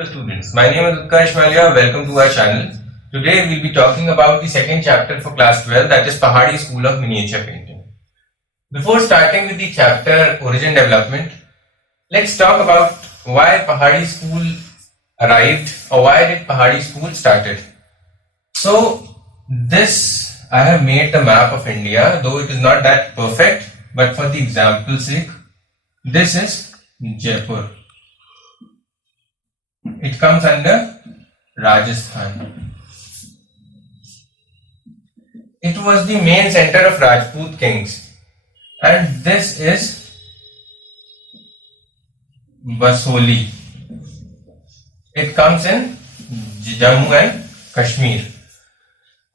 Hello students, my name is Utkarsh Malia. Welcome to our channel. Today we'll be talking about the second chapter for class 12, that is Pahadi School of Miniature Painting. Before starting with the chapter Origin Development, let's talk about why Pahadi School arrived or why did Pahadi School started. So this, I have made the map of India, though it is not that perfect, but for the example's sake, this is Jaipur. It comes under Rajasthan. It was the main center of Rajput kings, and this is Basoli. It comes in Jammu and Kashmir.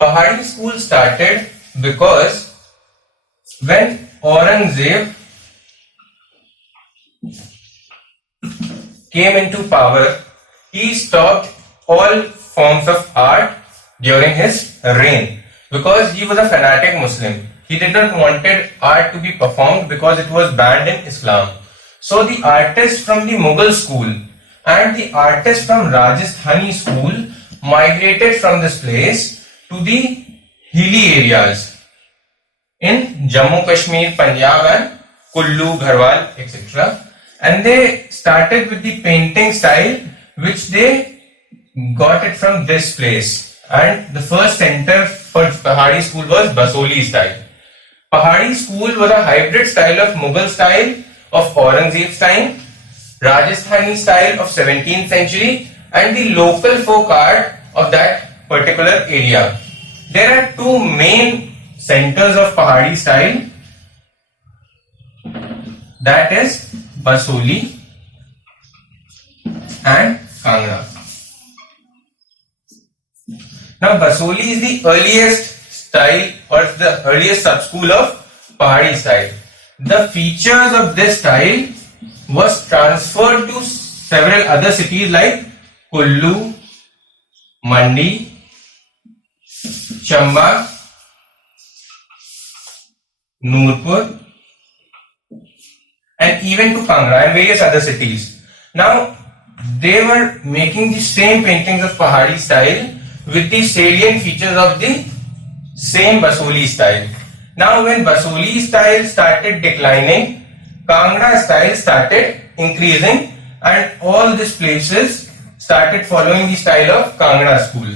Pahadi School started because when Aurangzeb came into power, he stopped all forms of art during his reign because he was a fanatic Muslim. He did not wanted art to be performed because it was banned in Islam. So the artists from the Mughal school and the artists from Rajasthani school migrated from this place to the hilly areas in Jammu Kashmir, Punjab and Kullu, Garhwal, etc. And they started with the painting style which they got it from this place. And the first center for Pahadi school was Basoli style. Pahadi school was a hybrid style of Mughal style of Aurangzeb's time, Rajasthani style of 17th century and the local folk art of that particular area. There are two main centers of Pahadi style, that is Basoli and Kangra. Now Basoli is the earliest style or the earliest sub-school of Pahadi style. The features of this style was transferred to several other cities like Kullu, Mandi, Chamba, Nurpur and even to Kangra and various other cities. Now they were making the same paintings of Pahadi style with the salient features of the same Basoli style. Now when Basoli style started declining, Kangra style started increasing and all these places started following the style of Kangra school.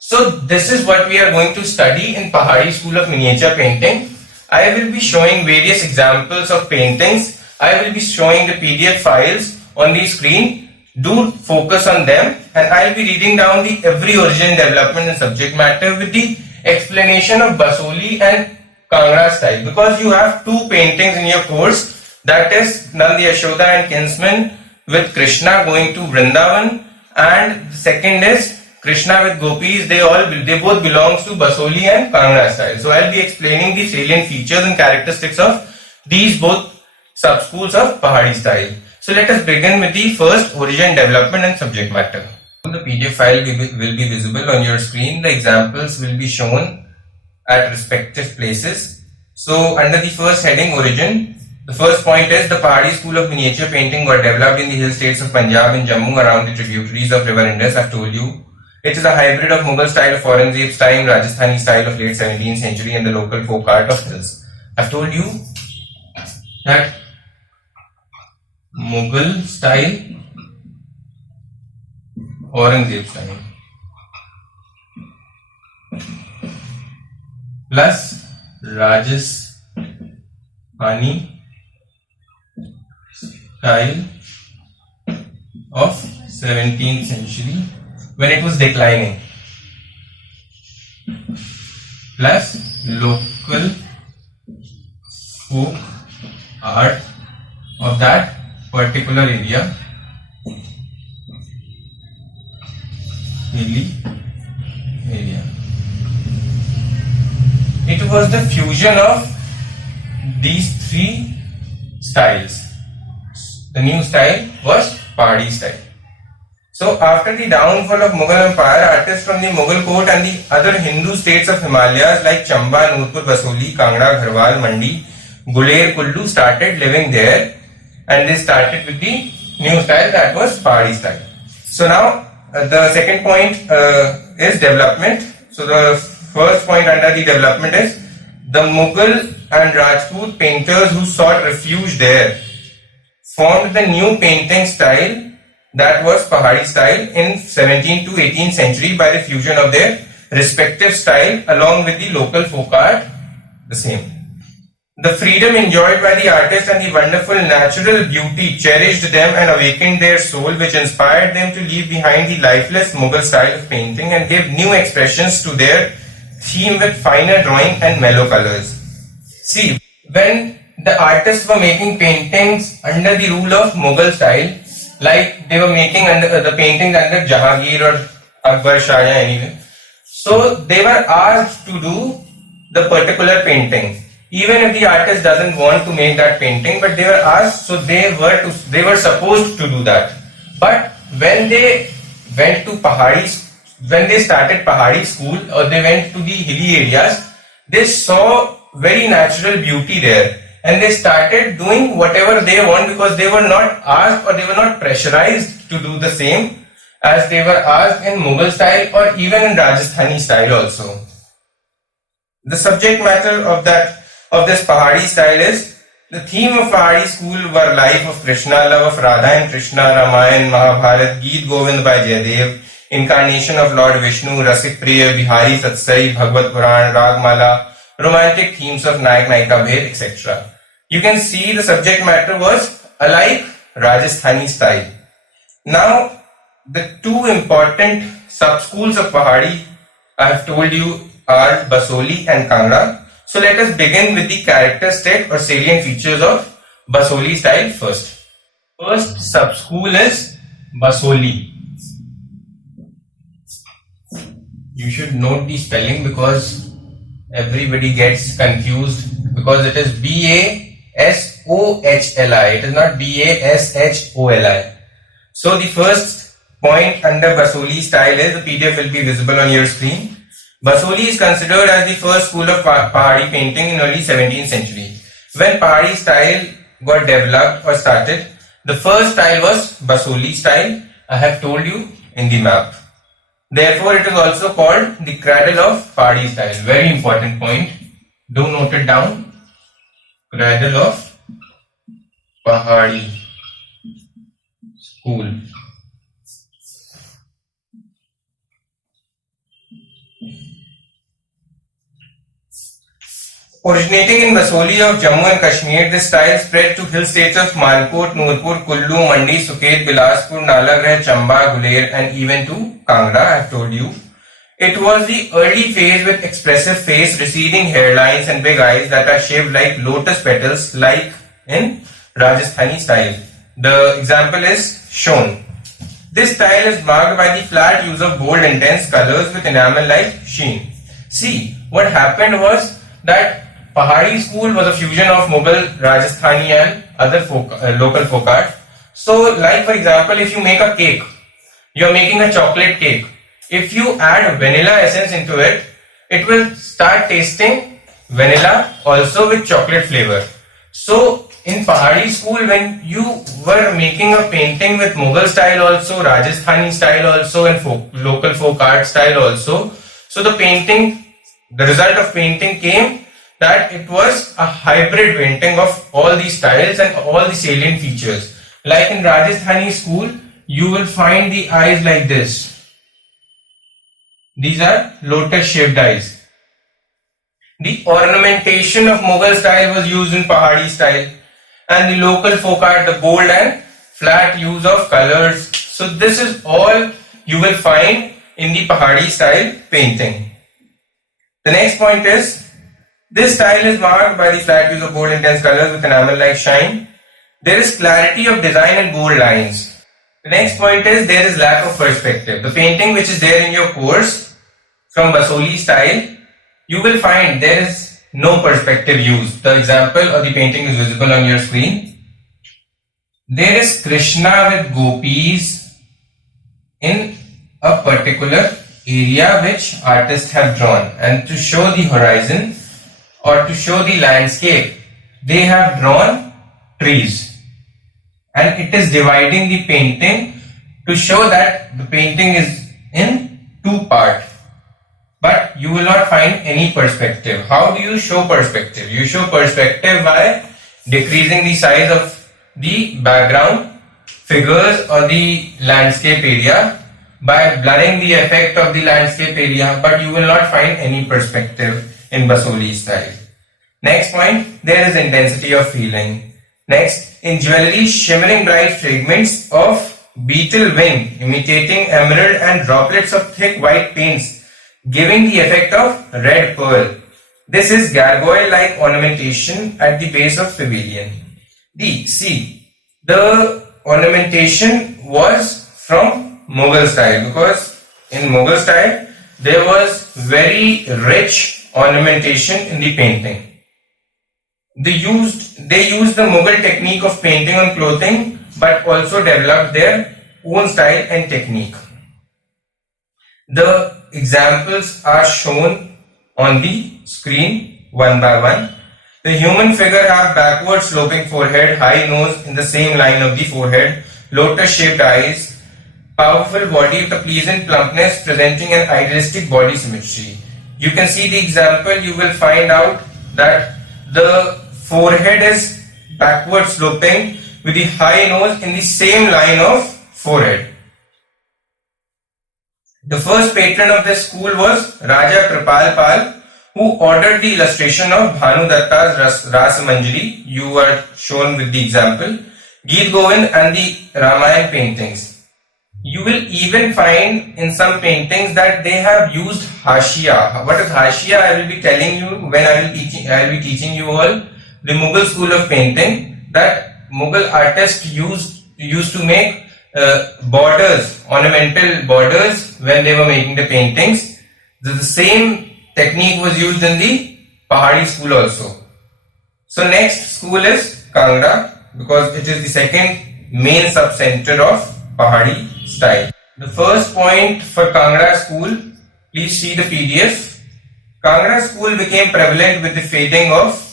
So this is what we are going to study in Pahadi School of Miniature Painting. I will be showing various examples of paintings. I will be showing the PDF files on the screen. Do focus on them and I will be reading down the every origin, development and subject matter with the explanation of Basoli and Kangra style, because you have two paintings in your course, that is Nand Yashoda and Kinsman with Krishna going to Vrindavan, and the second is Krishna with gopis. They both belongs to Basoli and Kangra style. So I will be explaining the salient features and characteristics of these both sub-schools of Pahadi style. So let us begin with the first origin, development and subject matter. The PDF file will be visible on your screen. The examples will be shown at respective places. So under the first heading, origin, the first point is the Pahadi School of Miniature Painting got developed in the hill states of Punjab and Jammu around the tributaries of river Indus. I've told you. It is a hybrid of Mughal style of Aurangzeb's time, Rajasthani style of late 17th century and the local folk art of hills. I've told you that Mughal style, Aurangzeb's time, plus Rajasthani style of 17th century when it was declining, plus local folk art of that particular area, hilly area. It was the fusion of these three styles. The new style was Pahadi style. So after the downfall of Mughal Empire, artists from the Mughal court and the other Hindu states of Himalayas like Chamba, Nurpur, Basoli, Kangra, Garhwal, Mandi, Guler, Kullu started living there, and they started with the new style, that was Pahadi style. So now the second point is development. So the first point under the development is the Mughal and Rajput painters who sought refuge there formed the new painting style that was Pahari style in 17th to 18th century by the fusion of their respective style along with the local folk art, the same. The freedom enjoyed by the artist and the wonderful natural beauty cherished them and awakened their soul, which inspired them to leave behind the lifeless Mughal style of painting and give new expressions to their theme with finer drawing and mellow colors. See, when the artists were making paintings under the rule of Mughal style, like they were making under the paintings under Jahangir or Akbar Shah anyway, so they were asked to do the particular painting. Even if the artist doesn't want to make that painting, but they were asked, so they were supposed to do that. But when they went to when they started Pahari school or they went to the hilly areas, they saw very natural beauty there and they started doing whatever they want because they were not asked or they were not pressurized to do the same as they were asked in Mughal style or even in Rajasthani style also. The subject matter of this Pahari style is the theme of Pahari school were life of Krishna, love of Radha and Krishna, Ramayan, Mahabharat, Geet Govind by Jayadev, incarnation of Lord Vishnu, Rasik Priya, Bihari Satsai, Bhagavad Puran, Ragmala, romantic themes of Nayak Nayika Bhed, etc. You can see the subject matter was alike Rajasthani style. Now, the two important sub-schools of Pahari I have told you are Basoli and Kangra. So let us begin with the characteristic or salient features of Basoli style first. First sub-school is Basoli. You should note the spelling because everybody gets confused because it is Basohli. It is not Basholi. So the first point under Basoli style is, the PDF will be visible on your screen. Basoli is considered as the first school of Pahari painting in early 17th century. When Pahari style got developed or started, the first style was Basoli style. I have told you in the map. Therefore, it is also called the cradle of Pahari style. Very important point. Do note it down. Cradle of Pahari school. Originating in Basoli of Jammu and Kashmir, this style spread to hill states of Malkot, Nurpur, Kullu, Mandi, Suket, Bilaspur, Nalagarh, Chamba, Guler and even to Kangra, I have told you. It was the early phase with expressive face, receding hairlines and big eyes that are shaped like lotus petals like in Rajasthani style. The example is shown. This style is marked by the flat use of bold intense colors with enamel-like sheen. See, what happened was that Pahari school was a fusion of Mughal, Rajasthani and other local folk art. So like for example, if you make a cake, you are making a chocolate cake. If you add vanilla essence into it, it will start tasting vanilla also with chocolate flavor. So in Pahari school, when you were making a painting with Mughal style also, Rajasthani style also and local folk art style also, so the result of painting came that it was a hybrid painting of all these styles and all the salient features. Like in Rajasthani school, you will find the eyes like this. These are lotus shaped eyes. The ornamentation of Mughal style was used in Pahari style, and the local folk art, the bold and flat use of colors. So this is all you will find in the Pahari style painting. The next point is, this style is marked by the flat use of bold intense colors with enamel-like shine. There is clarity of design and bold lines. The next point is, there is lack of perspective. The painting which is there in your course from Basoli style, you will find there is no perspective used. The example or the painting is visible on your screen. There is Krishna with gopis in a particular area which artists have drawn, and to show the horizon or to show the landscape, they have drawn trees, and it is dividing the painting to show that the painting is in two parts. But you will not find any perspective. How do you show perspective? You show perspective by decreasing the size of the background figures or the landscape area, by blurring the effect of the landscape area, but you will not find any perspective in Basoli style. Next point, there is intensity of feeling. Next, in jewelry, shimmering bright fragments of beetle wing imitating emerald and droplets of thick white paints giving the effect of red pearl. This is gargoyle-like ornamentation at the base of pavilion. D. See, the ornamentation was from Mughal style, because in Mughal style there was very rich ornamentation in the painting. They used the Mughal technique of painting on clothing, but also developed their own style and technique. The examples are shown on the screen one by one. The human figure have backward sloping forehead, high nose in the same line of the forehead, lotus shaped eyes, powerful body with a pleasant plumpness presenting an idealistic body symmetry. You can see the example, you will find out that the forehead is backward sloping with the high nose in the same line of forehead. The first patron of this school was Raja Kripal Pal, who ordered the illustration of Bhanu Datta's Rasamanjari. You are shown with the example, Geet Govind and the Ramayana paintings. You will even find in some paintings that they have used Hashiya. What is Hashiya? I will be telling you when I will be teaching you all the Mughal school of painting, that Mughal artists used to make borders, ornamental borders when they were making the paintings. The same technique was used in the Pahari school also. So next school is Kangra, because it is the second main sub-center of Pahari style. The first point for Kangra school, please see the PDF. Kangra school became prevalent with the fading of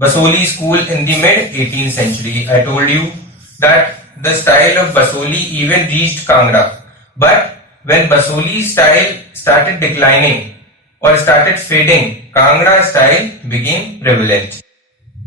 Basoli school in the mid 18th century. I told you that the style of Basoli even reached Kangra. But when Basoli style started declining or started fading, Kangra style became prevalent.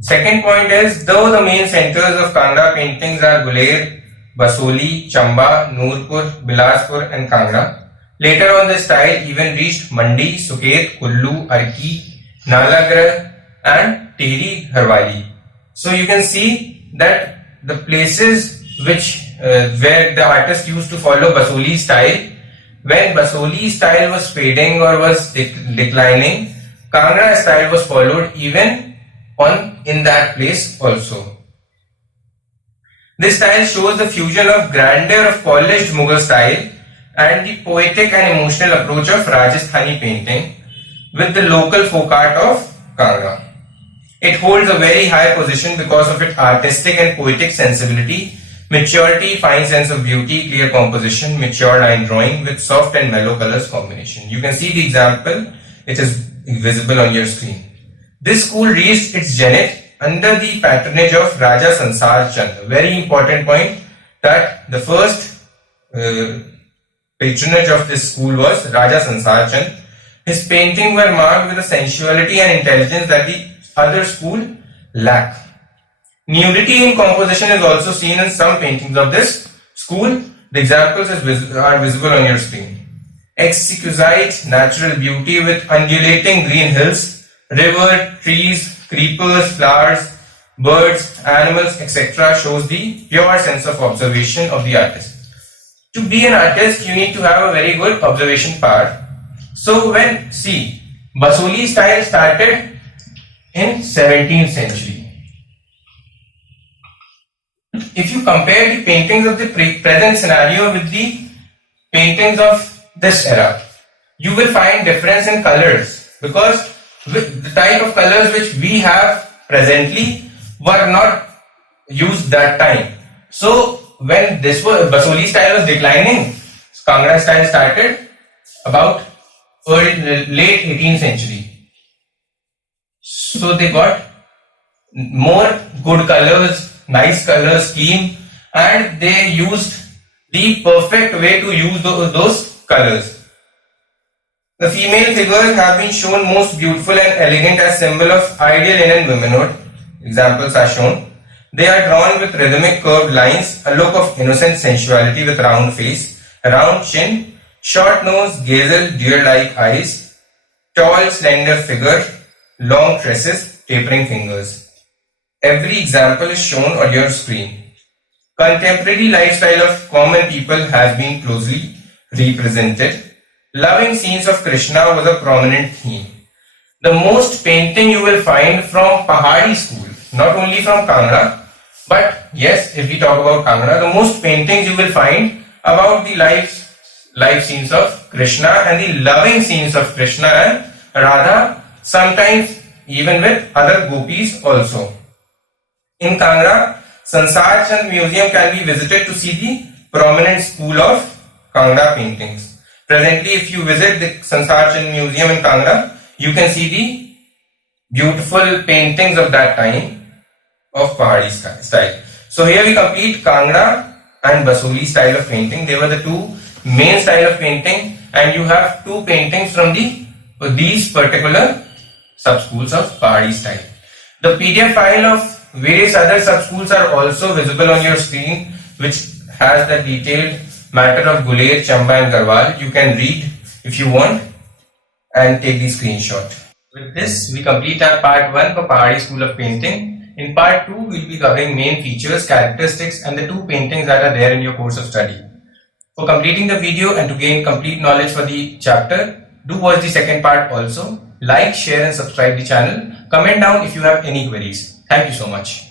Second point is, though the main centers of Kangra paintings are Guler, Basoli, Chamba, Noorpur, Bilaspur and Kangra, later on the style even reached Mandi, Suket, Kullu, Arki, Nalagarh and Tehri Harwali. So you can see that the places where the artist used to follow Basoli style, when Basoli style was fading or was declining, Kangra style was followed even in that place also. This style shows the fusion of grandeur of polished Mughal style and the poetic and emotional approach of Rajasthani painting with the local folk art of Kangra. It holds a very high position because of its artistic and poetic sensibility, maturity, fine sense of beauty, clear composition, mature line drawing with soft and mellow colors combination. You can see the example, it is visible on your screen. This school reached its zenith under the patronage of Raja Sansar Chand. Very important point, that the first patronage of this school was Raja Sansar Chand. His paintings were marked with a sensuality and intelligence that the other school lack. Nudity in composition is also seen in some paintings of this school. The examples are visible on your screen. Exquisite natural beauty with undulating green hills, river, trees, creepers, flowers, birds, animals, etc. shows the pure sense of observation of the artist. To be an artist, you need to have a very good observation power. So Basoli style started in 17th century. If you compare the paintings of the present scenario with the paintings of this era, you will find difference in colors, because with the type of colors which we have presently were not used that time. So when Basoli style was declining, Kangra style started about late 18th century. So they got more good colors, nice color scheme, and they used the perfect way to use those colors. The female figures have been shown most beautiful and elegant as symbol of ideal in womanhood. Examples are shown. They are drawn with rhythmic curved lines, a look of innocent sensuality with round face, round chin, short nose, gazel, deer-like eyes, tall slender figure, long tresses, tapering fingers. Every example is shown on your screen. Contemporary lifestyle of common people has been closely represented. Loving scenes of Krishna was a prominent theme. The most painting you will find from Pahari school, not only from Kangra, but yes, if we talk about Kangra, the most paintings you will find about the life scenes of Krishna and the loving scenes of Krishna and Radha, sometimes even with other gopis also. In Kangra, Sansar Chand Museum can be visited to see the prominent school of Kangra paintings. Presently, if you visit the Sansar Chand Museum in Kangra, you can see the beautiful paintings of that time of Pahari style. So here we complete Kangra and Basoli style of painting. They were the two main style of painting, and you have two paintings from these particular sub-schools of Pahari style. The PDF file of various other sub-schools are also visible on your screen, which has the detailed matter of Guler, Chamba and Garhwal. You can read if you want and take the screenshot. With this, we complete our part 1 for Pahari School of Painting. In part 2, we will be covering main features, characteristics and the two paintings that are there in your course of study. For completing the video and to gain complete knowledge for the chapter, do watch the second part also. Like, share and subscribe the channel. Comment down if you have any queries. Thank you so much.